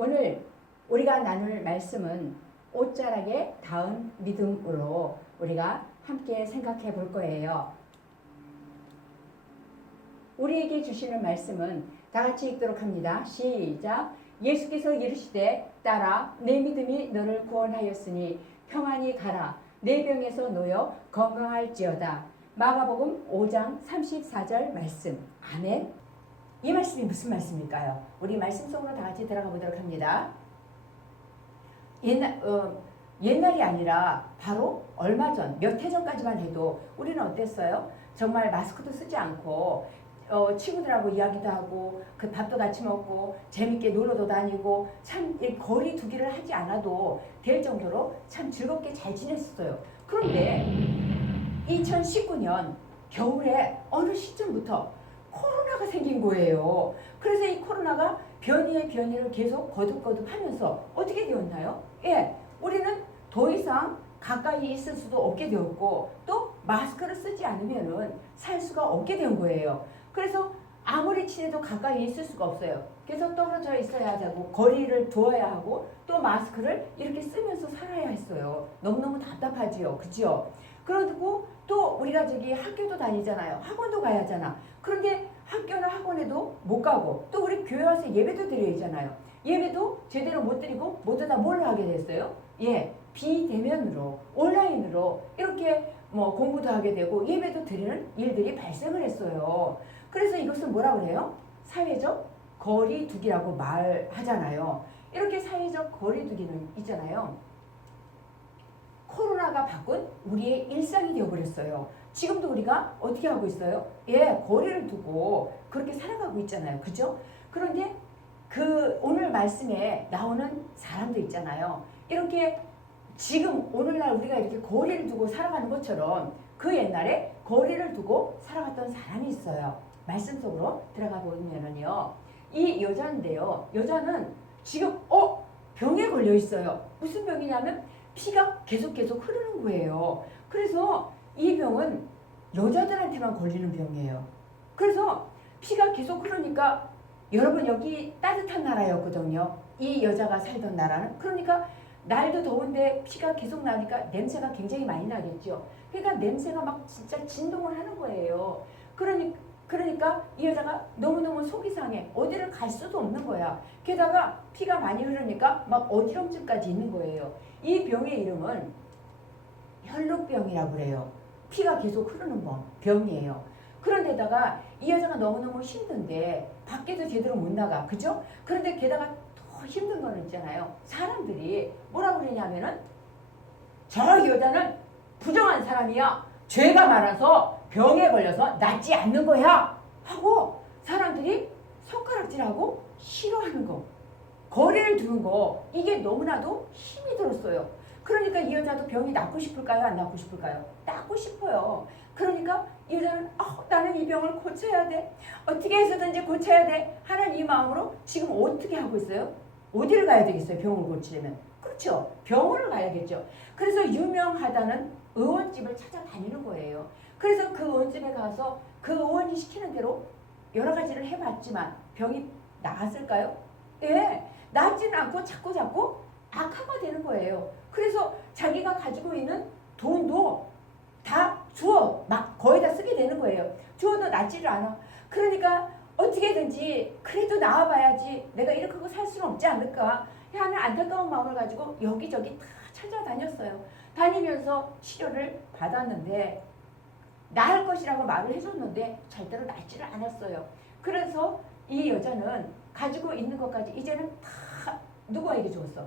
오늘 우리가 나눌 말씀은 옷자락에 닿은 믿음으로 우리가 함께 생각해 볼 거예요. 우리에게 주시는 말씀은 다 같이 읽도록 합니다. 시작. 예수께서 이르시되 딸아 내 믿음이 너를 구원하였으니 평안히 가라. 내 병에서 놓여 건강할지어다. 마가복음 5장 34절 말씀. 아멘. 이 말씀이 무슨 말씀일까요? 우리 말씀 속으로 다 같이 들어가 보도록 합니다. 옛날이 아니라 바로 얼마 전, 몇 해 전까지만 해도 우리는 어땠어요? 정말 마스크도 쓰지 않고 친구들하고 이야기도 하고 그 밥도 같이 먹고 재밌게 놀러도 다니고 참 거리 두기를 하지 않아도 될 정도로 참 즐겁게 잘 지냈어요. 그런데 2019년 겨울에 어느 시점부터 코로나가 생긴 거예요. 그래서 이 코로나가 변이의 변이를 계속 거듭거듭 하면서 어떻게 되었나요? 우리는 더 이상 가까이 있을 수도 없게 되었고 또 마스크를 쓰지 않으면은 살 수가 없게 된 거예요. 그래서 아무리 친해도 가까이 있을 수가 없어요. 그래서 떨어져 있어야 하고 거리를 두어야 하고 또 마스크를 이렇게 쓰면서 살아야 했어요. 너무너무 답답하지요. 그죠? 그리고 또 우리가 학교도 다니잖아요. 학원도 가야 하잖아. 그런데 학교나 학원에도 못 가고 또 우리 교회 와서 예배도 드려야잖아요. 예배도 제대로 못 드리고 모두 다 뭘로 하게 됐어요? 비대면으로 온라인으로 이렇게 공부도 하게 되고 예배도 드리는 일들이 발생을 했어요. 그래서 이것을 뭐라 그래요? 사회적 거리두기라고 말하잖아요. 이렇게 사회적 거리두기는 있잖아요. 코로나가 바꾼 우리의 일상이 되어버렸어요. 지금도 우리가 어떻게 하고 있어요? 거리를 두고 그렇게 살아가고 있잖아요. 그죠? 그런데 오늘 말씀에 나오는 사람도 있잖아요. 이렇게 지금 오늘날 우리가 이렇게 거리를 두고 살아가는 것처럼 그 옛날에 거리를 두고 살아갔던 사람이 있어요. 말씀 속으로 들어가 보면은요. 이 여자인데요. 여자는 지금 병에 걸려 있어요. 무슨 병이냐면 피가 계속 흐르는 거예요. 그래서 이 병은 여자들한테만 걸리는 병이에요. 그래서 피가 계속 흐르니까 여러분 여기 따뜻한 나라였거든요. 이 여자가 살던 나라는. 그러니까 날도 더운데 피가 계속 나니까 냄새가 굉장히 많이 나겠죠. 그러니까 냄새가 막 진짜 진동을 하는 거예요. 그러니까 이 여자가 너무너무 속이 상해. 어디를 갈 수도 없는 거야. 게다가 피가 많이 흐르니까 막 어지럼증까지 있는 거예요. 이 병의 이름은 혈루병이라고 그래요. 피가 계속 흐르는 병이에요. 그런데다가 이 여자가 너무너무 힘든데 밖에도 제대로 못 나가. 그죠? 그런데 게다가 더 힘든 거는 있잖아요. 사람들이 뭐라고 그러냐면은 저 여자는 부정한 사람이야. 죄가 많아서 병에 걸려서 낫지 않는 거야. 하고 사람들이 손가락질하고 싫어하는 거. 거리를 두는 거. 이게 너무나도 힘이 들었어요. 그러니까 이 여자도 병이 낫고 싶을까요? 안 낫고 싶을까요? 낫고 싶어요. 그러니까 이 여자는 나는 이 병을 고쳐야 돼. 어떻게 해서든지 고쳐야 돼. 하는 이 마음으로 지금 어떻게 하고 있어요? 어디를 가야 되겠어요? 병을 고치려면. 그렇죠. 병원을 가야겠죠. 그래서 유명하다는 의원집을 찾아다니는 거예요. 그래서 그 의원집에 가서 그 의원이 시키는 대로 여러 가지를 해봤지만 병이 나았을까요? 낫지는 않고 자꾸 악화가 되는 거예요. 그래서 자기가 가지고 있는 돈도 다 막 거의 다 쓰게 되는 거예요. 주어도 낫지를 않아. 그러니까 어떻게든지 그래도 나와봐야지 내가 이렇게 하고 살 수는 없지 않을까 하는 안타까운 마음을 가지고 여기저기 다 찾아다녔어요. 다니면서 치료를 받았는데 나을 것이라고 말을 해줬는데 절대로 낫지를 않았어요. 그래서 이 여자는 가지고 있는 것까지 이제는 다 누구에게 줬어?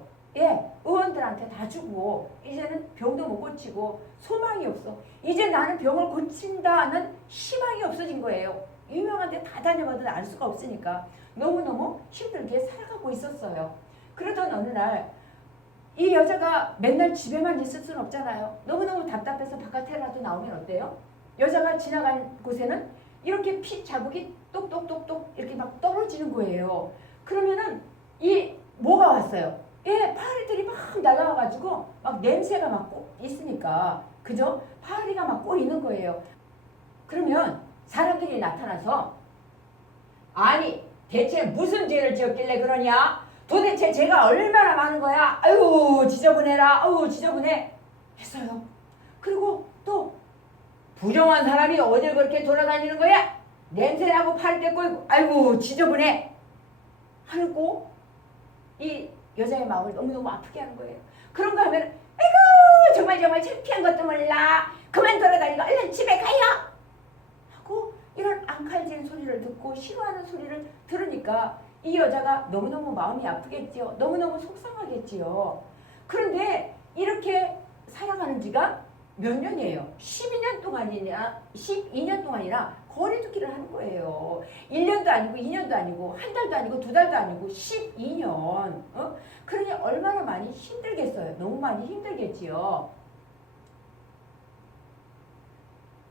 의원들한테 다 주고 이제는 병도 못 고치고 소망이 없어. 이제 나는 병을 고친다는 희망이 없어진 거예요. 유명한 데 다 다녀봐도 알 수가 없으니까 너무너무 힘들게 살아가고 있었어요. 그러던 어느 날 이 여자가 맨날 집에만 있을 수는 없잖아요. 너무너무 답답해서 바깥에라도 나오면 어때요? 여자가 지나간 곳에는 이렇게 피 자국이 똑똑똑똑 이렇게 막 떨어지는 거예요. 그러면은 뭐가 왔어요? 파리들이 막 날아와가지고 막 냄새가 막 있으니까 그죠? 파리가 막 꼬이는 거예요. 그러면 사람들이 나타나서 아니 대체 무슨 죄를 지었길래 그러냐? 도대체 죄가 얼마나 많은 거야? 아유 지저분해라. 아유 지저분해. 했어요. 그리고 또 부정한 사람이 어딜 그렇게 돌아다니는 거야? 냄새나고 팔 떼고 아이고 지저분해. 하고 이 여자의 마음을 너무너무 아프게 하는 거예요. 그런 거 하면 아이고 정말 창피한 것도 몰라. 그만 돌아다니고 얼른 집에 가요. 하고 이런 앙칼진 소리를 듣고 싫어하는 소리를 들으니까 이 여자가 너무너무 마음이 아프겠지요. 너무너무 속상하겠지요. 그런데 이렇게 살아가는 지가 몇 년이에요? 12년 동안이냐 12년 동안이나 거리두기를 하는 거예요. 1년도 아니고 2년도 아니고 한 달도 아니고 두 달도 아니고 12년. 그러니 얼마나 많이 힘들겠어요. 너무 많이 힘들겠지요.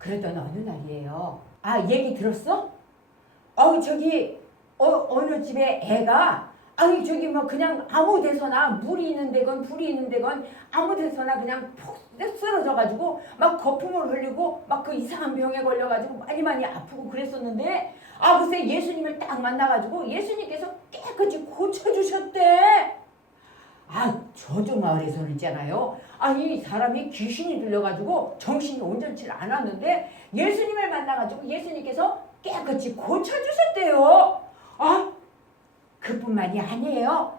그러던 어느 날이에요. 아 얘기 들었어? 저기 어느 집에 애가 아니 저기 뭐 그냥 아무 데서나 물이 있는 데건 불이 있는 데건 아무 데서나 그냥 푹 쓰러져가지고 막 거품을 흘리고 막 그 이상한 병에 걸려가지고 많이 아프고 그랬었는데 글쎄 예수님을 딱 만나가지고 예수님께서 깨끗이 고쳐주셨대. 저쪽 마을에서는 있잖아요. 이 사람이 귀신이 들려가지고 정신이 온전치 않았는데 예수님을 만나가지고 예수님께서 깨끗이 고쳐주셨대요. 그뿐만이 아니에요.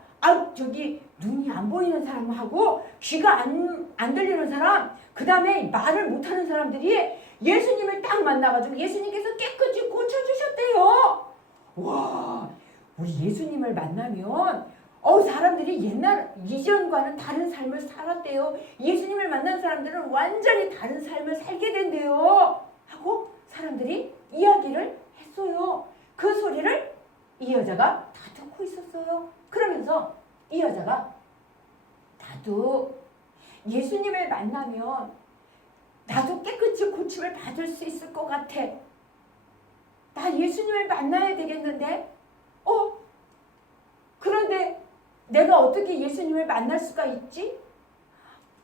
저기 눈이 안 보이는 사람하고 귀가 안 들리는 사람, 그 다음에 말을 못하는 사람들이 예수님을 딱 만나가지고 예수님께서 깨끗이 고쳐주셨대요. 와, 우리 예수님을 만나면 사람들이 옛날 이전과는 다른 삶을 살았대요. 예수님을 만난 사람들은 완전히 다른 삶을 살게 된대요. 하고 사람들이 이야기를 했어요. 그 소리를 이 여자가 다 듣고 있었어요. 그러면서 이 여자가 나도 예수님을 만나면 나도 깨끗이 고침을 받을 수 있을 것 같아. 나 예수님을 만나야 되겠는데? 그런데 내가 어떻게 예수님을 만날 수가 있지?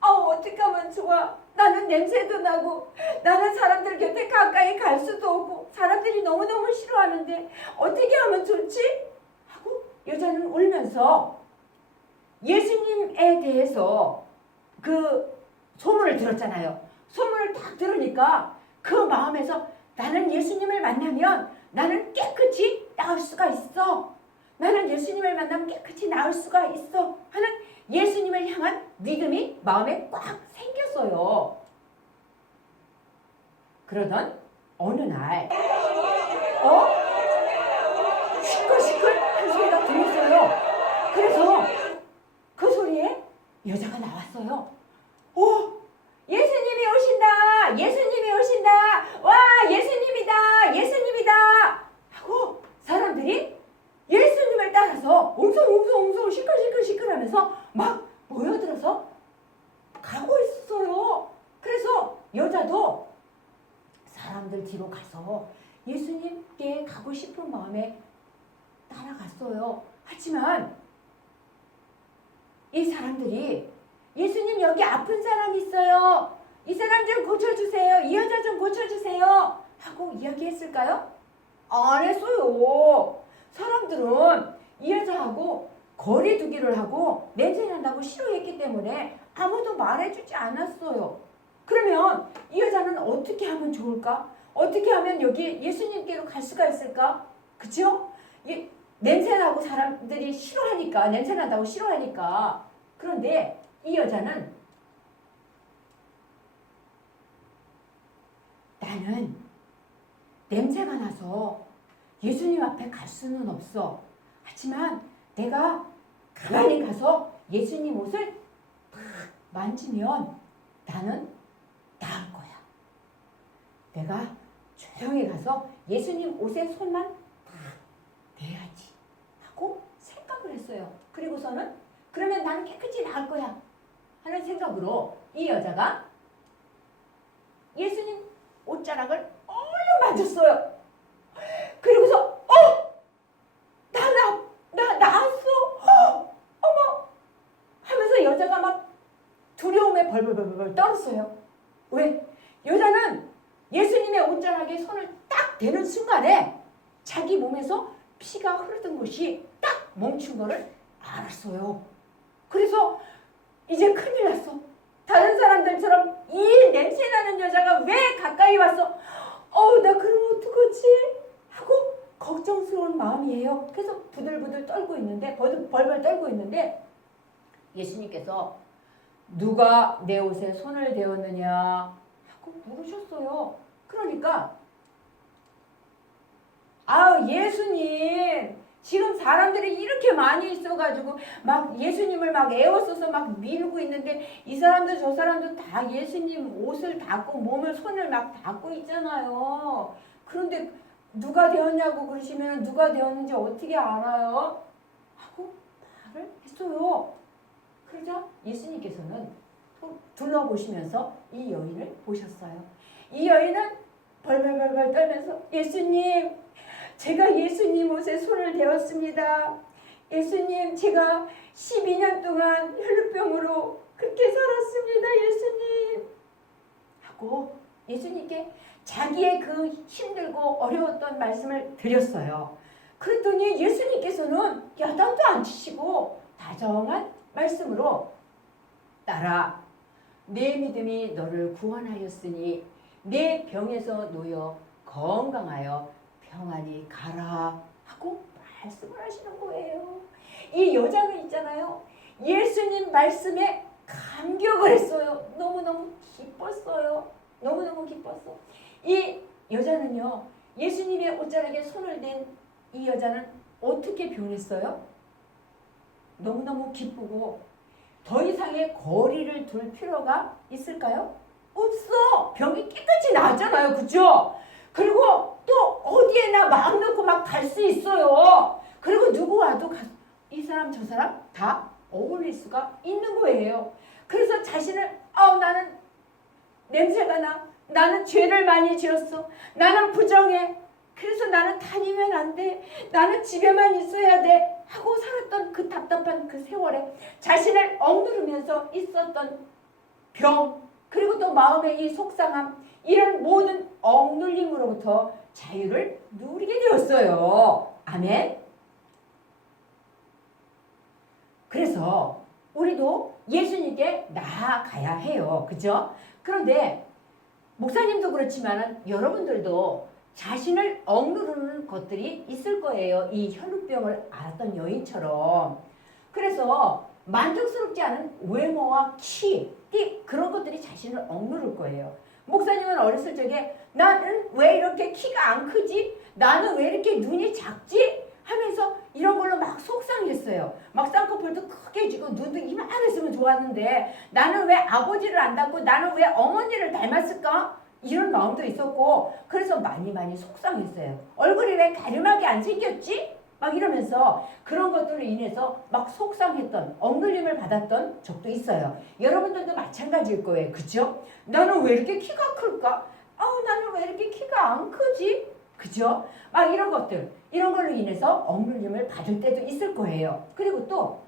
어떻게 하면 좋아? 나는 냄새도 나고 나는 사람들 곁에 가까이 갈 수도 없고 사람들이 너무너무 싫어하는데 어떻게 하면 좋지? 하고 여자는 울면서 예수님에 대해서 그 소문을 들었잖아요. 소문을 딱 들으니까 그 마음에서 나는 예수님을 만나면 나는 깨끗이 나을 수가 있어. 나는 예수님을 만나면 깨끗이 나을 수가 있어 하는 예수님을 향한 믿음이 마음에 꽉 생겼어요. 그러던 어느 날 시끌시끌 한 소리가 들렸어요. 그래서 그 소리에 여자가 나왔어요. 예수님이 오신다. 예수님이 오신다. 와 예수님이다. 예수님이다. 하고 사람들이 예수님을 따라서 웅성웅성 시끌시끌하면서 막 모여들어서 가고 있어요. 그래서 여자도 사람들 뒤로 가서 예수님께 가고 싶은 마음에 따라갔어요. 하지만 이 사람들이 예수님 여기 아픈 사람 있어요. 이 사람 좀 고쳐주세요. 이 여자 좀 고쳐주세요. 하고 이야기했을까요? 안 했어요. 사람들은 이 여자하고 거리 두기를 하고 냄새난다고 싫어했기 때문에 아무도 말해주지 않았어요. 그러면 이 여자는 어떻게 하면 좋을까? 어떻게 하면 여기 예수님께로 갈 수가 있을까? 그쵸? 냄새나고 사람들이 싫어하니까, 냄새난다고 싫어하니까. 그런데 이 여자는 나는 냄새가 나서 예수님 앞에 갈 수는 없어. 하지만 내가 가만히 가서 예수님 옷을 탁 만지면 나는 나을 거야. 내가 조용히 가서 예수님 옷에 손만 탁 대야지 하고 생각을 했어요. 그리고서는 그러면 나는 깨끗이 나을 거야 하는 생각으로 이 여자가 예수님 옷자락을 얼른 만졌어요. 그리고서 나 나았어. 어머 하면서 여자가 막 두려움에 벌벌 떨었어요. 왜? 여자는 예수님의 옷자락에 손을 딱 대는 순간에 자기 몸에서 피가 흐르던 곳이 딱 멈춘 거를 알았어요. 그래서 이제 큰일 났어. 다른 사람들처럼 이 냄새나는 여자가 왜 가까이 왔어? 나 그러면 어떡하지? 하고 걱정스러운 마음이에요. 그래서 부들부들 떨고 있는데, 벌벌 떨고 있는데, 예수님께서 누가 내 옷에 손을 대었느냐 하고 물으셨어요. 그러니까 예수님, 지금 사람들이 이렇게 많이 있어가지고 막 예수님을 막 애워써서 막 밀고 있는데, 이 사람도 저 사람도 다 예수님 옷을 닦고 몸을 손을 막 닦고 있잖아요. 그런데 누가 되었냐고 그러시면 누가 되었는지 어떻게 알아요? 하고 말을 했어요. 그러자 예수님께서는 둘러보시면서 이 여인을 보셨어요. 이 여인은 벌벌벌벌 떨면서 예수님, 제가 예수님 옷에 손을 대었습니다. 예수님, 제가 12년 동안 혈루병으로 그렇게 살았습니다. 예수님. 하고 예수님께 자기의 그 힘들고 어려웠던 말씀을 드렸어요. 그랬더니 예수님께서는 야단도 안 치시고 다정한 말씀으로 딸아, 내 믿음이 너를 구원하였으니 내 병에서 놓여 건강하여 평안히 가라 하고 말씀을 하시는 거예요. 이 여자는 있잖아요. 예수님 말씀에 감격을 했어요. 너무너무 기뻤어요. 너무너무 기뻤어. 이 여자는요, 예수님의 옷자락에 손을 댄 이 여자는 어떻게 변했어요? 너무너무 기쁘고 더 이상의 거리를 둘 필요가 있을까요? 없어. 병이 깨끗이 나았잖아요. 그죠? 그리고 또 어디에나 마음 놓고 막 갈 수 있어요. 그리고 누구 와도 이 사람 저 사람 다 어울릴 수가 있는 거예요. 그래서 자신을 나는 냄새가 나. 나는 죄를 많이 지었어. 나는 부정해. 그래서 나는 다니면 안 돼. 나는 집에만 있어야 돼. 하고 살았던 그 답답한 그 세월에 자신을 억누르면서 있었던 병, 그리고 또 마음의 이 속상함, 이런 모든 억눌림으로부터 자유를 누리게 되었어요. 아멘. 그래서 우리도 예수님께 나아가야 해요. 그죠? 그런데 목사님도 그렇지만 여러분들도 자신을 억누르는 것들이 있을 거예요. 이 혈루병을 앓았던 여인처럼. 그래서 만족스럽지 않은 외모와 키, 띠, 그런 것들이 자신을 억누를 거예요. 목사님은 어렸을 적에 나는 왜 이렇게 키가 안 크지? 나는 왜 이렇게 눈이 작지? 하면서 이런 걸로 막 속상했어요. 막 쌍꺼풀도 크게 지고 눈도 이만했으면 좋았는데 나는 왜 아버지를 안 닮고 나는 왜 어머니를 닮았을까? 이런 마음도 있었고, 그래서 많이 속상했어요. 얼굴이 왜 가름하게 안 생겼지? 막 이러면서 그런 것들로 인해서 막 속상했던, 억눌림을 받았던 적도 있어요. 여러분들도 마찬가지일 거예요. 그죠? 나는 왜 이렇게 키가 클까? 나는 왜 이렇게 키가 안 크지? 그죠? 막 이런 것들, 이런 걸로 인해서 억눌림을 받을 때도 있을 거예요. 그리고 또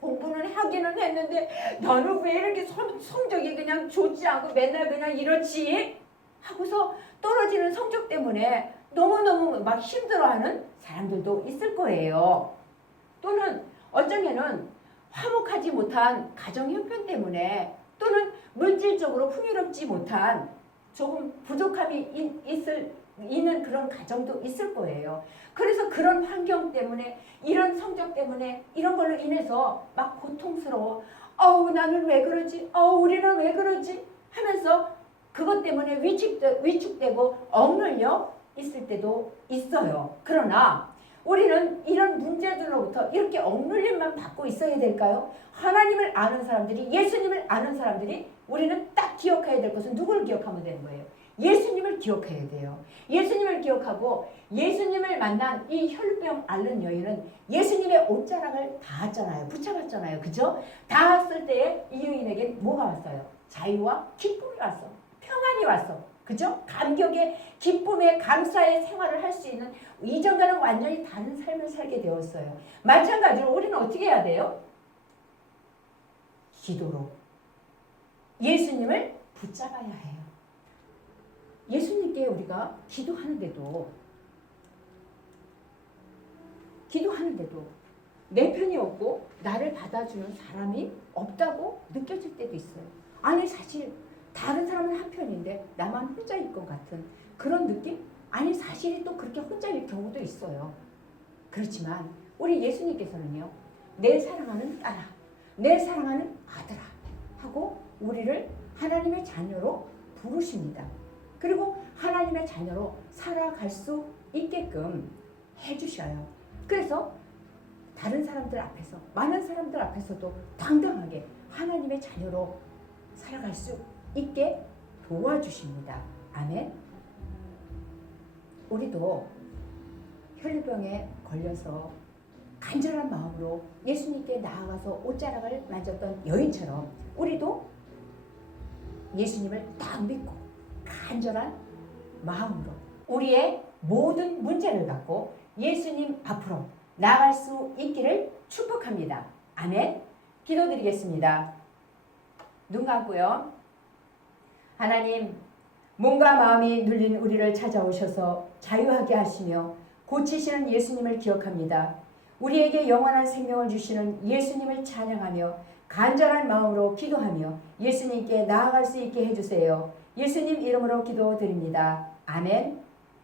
공부는 하기는 했는데 나는 왜 이렇게 성적이 그냥 좋지 않고 맨날 그냥 이렇지? 하고서 떨어지는 성적 때문에 너무너무 막 힘들어하는 사람들도 있을 거예요. 또는 어쩌면은 화목하지 못한 가정 형편 때문에, 또는 물질적으로 풍요롭지 못한 조금 부족함이 있는 그런 가정도 있을 거예요. 그래서 그런 환경 때문에, 이런 성적 때문에, 이런 걸로 인해서 막 고통스러워. 나는 왜 그러지? 우리는 왜 그러지? 하면서 그것 때문에 위축되고 억눌려 있을 때도 있어요. 그러나 우리는 이런 문제들로부터 이렇게 억눌림만 받고 있어야 될까요? 하나님을 아는 사람들이, 예수님을 아는 사람들이 우리는 딱 기억해야 될 것은 누구를 기억하면 되는 거예요? 예수님을 기억해야 돼요. 예수님을 기억하고, 예수님을 만난 이 혈병 앓는 여인은 예수님의 옷자락을 닿았잖아요. 붙잡았잖아요. 그죠? 닿았을 때에 이 여인에게 뭐가 왔어요? 자유와 기쁨이 왔어. 평안이 왔어. 그죠? 감격의, 기쁨의, 감사의 생활을 할 수 있는, 이전과는 완전히 다른 삶을 살게 되었어요. 마찬가지로 우리는 어떻게 해야 돼요? 기도로 예수님을 붙잡아야 해요. 예수님께 우리가 기도하는데도 내 편이 없고 나를 받아주는 사람이 없다고 느껴질 때도 있어요. 아니 사실 다른 사람은 한 편인데 나만 혼자일 것 같은 그런 느낌? 아니 사실이 또 그렇게 혼자일 경우도 있어요. 그렇지만 우리 예수님께서는요. 내 사랑하는 딸아, 내 사랑하는 아들아 하고 우리를 하나님의 자녀로 부르십니다. 그리고 하나님의 자녀로 살아갈 수 있게끔 해주셔요. 그래서 다른 사람들 앞에서, 많은 사람들 앞에서도 당당하게 하나님의 자녀로 살아갈 수 있게 도와주십니다. 아멘. 우리도 혈류병에 걸려서 간절한 마음으로 예수님께 나아가서 옷자락을 만졌던 여인처럼 우리도 예수님을 딱 믿고 간절한 마음으로 우리의 모든 문제를 갖고 예수님 앞으로 나아갈 수 있기를 축복합니다. 아멘. 기도드리겠습니다. 눈 감고요. 하나님, 몸과 마음이 눌린 우리를 찾아오셔서 자유하게 하시며 고치시는 예수님을 기억합니다. 우리에게 영원한 생명을 주시는 예수님을 찬양하며 간절한 마음으로 기도하며 예수님께 나아갈 수 있게 해주세요. 예수님 이름으로 기도드립니다. 아멘.